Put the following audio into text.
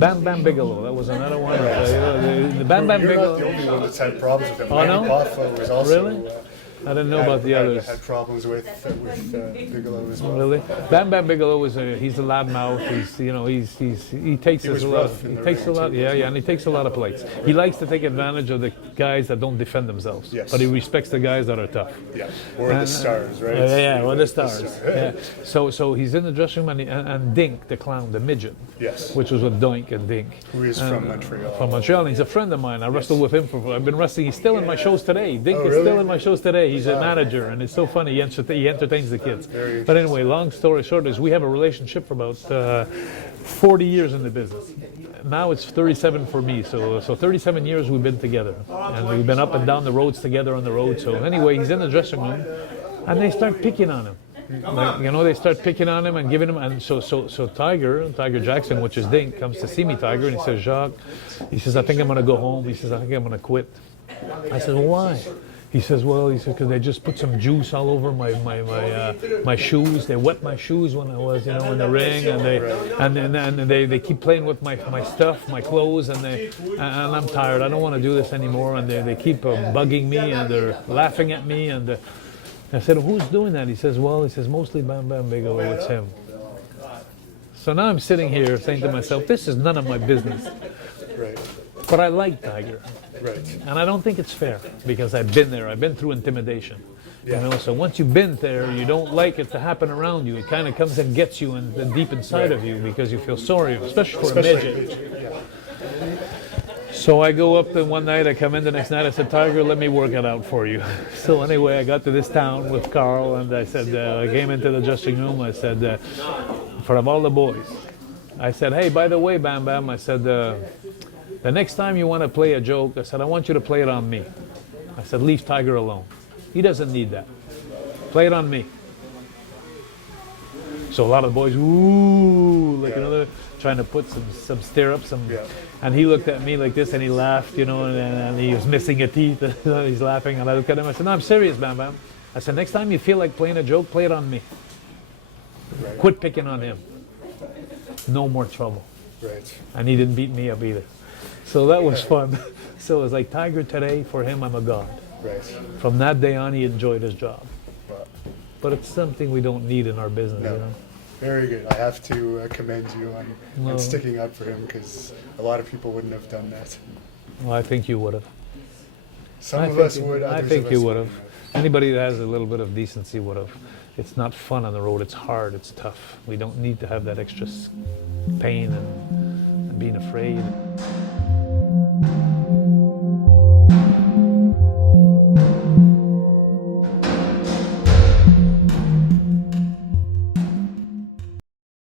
Bam Bigelow, that was another one. The Bam Bigelow. You're not the only one that's had problems with him. Oh, no? Buffalo was also. Really? I didn't know about the others. Had problems with Bigelow as well. Really? Bam Bigelow is he's a loudmouth. He takes a lot. He takes a lot. Yeah, and he takes a lot of plates. He likes to take advantage of the guys that don't defend themselves. Yes. But he respects the guys that are tough. Yeah. Or the stars, right? Yeah, or the stars. Yeah. So he's in the dressing room and Dink, the clown, the midget. Yes. Which was with Dink and Dink. Who is from Montreal. From Montreal. And he's a friend of mine. I wrestled with him I've been wrestling. He's still in my shows today. Dink is still in my shows today. He's a manager, and it's so funny. He entertains the kids. But anyway, long story short is we have a relationship for about 40 years in the business. Now it's 37 for me. So 37 years we've been together, and we've been up and down the roads together on the road. So anyway, he's in the dressing room, and they start picking on him. Like, they start picking on him and giving him, and so Tiger Jackson, which is Dink, comes to see me, Tiger, and he says, Jacques, he says, I think I'm gonna go home. He says, I think I'm gonna quit. I said, well, why? He says, well, because they just put some juice all over my shoes. They wet my shoes when I was, in the ring, and they keep playing with my stuff, my clothes, and I'm tired. I don't want to do this anymore. And they keep bugging me, and they're laughing at me. And I said, who's doing that? He says, mostly Bam Bigelow. It's him. So now I'm sitting here saying to myself, this is none of my business. Right. But I like Tiger. Right. And I don't think it's fair because I've been there. I've been through intimidation. Yeah. So once you've been there, you don't like it to happen around you. It kind of comes and gets you and deep inside of you because you feel sorry, especially for a midget. So I go up one night, I come in the next night, I said, Tiger, let me work it out for you. So anyway, I got to this town with Carl, and I said, I came into the dressing room, I said, in front of all the boys, I said, hey, by the way, Bam Bam, I said, the next time you want to play a joke, I said, I want you to play it on me. I said, leave Tiger alone. He doesn't need that. Play it on me. So a lot of the boys, ooh, like another, trying to put some stirrups, and he looked at me like this, and he laughed, and he was missing a teeth. He's laughing, and I looked at him. I said, no, I'm serious, Bam Bam. I said, next time you feel like playing a joke, play it on me. Right. Quit picking on him. No more trouble. Right. And he didn't beat me up either. So that was fun. So it was like Tiger today, for him, I'm a god. Right. From that day on, he enjoyed his job. Wow. But it's something we don't need in our business. No. Very good. I have to commend you on sticking up for him, because a lot of people wouldn't have done that. Well, I think you would have. Some of us would. I think you would have. Anybody that has a little bit of decency would have. It's not fun on the road. It's hard. It's tough. We don't need to have that extra pain and being afraid.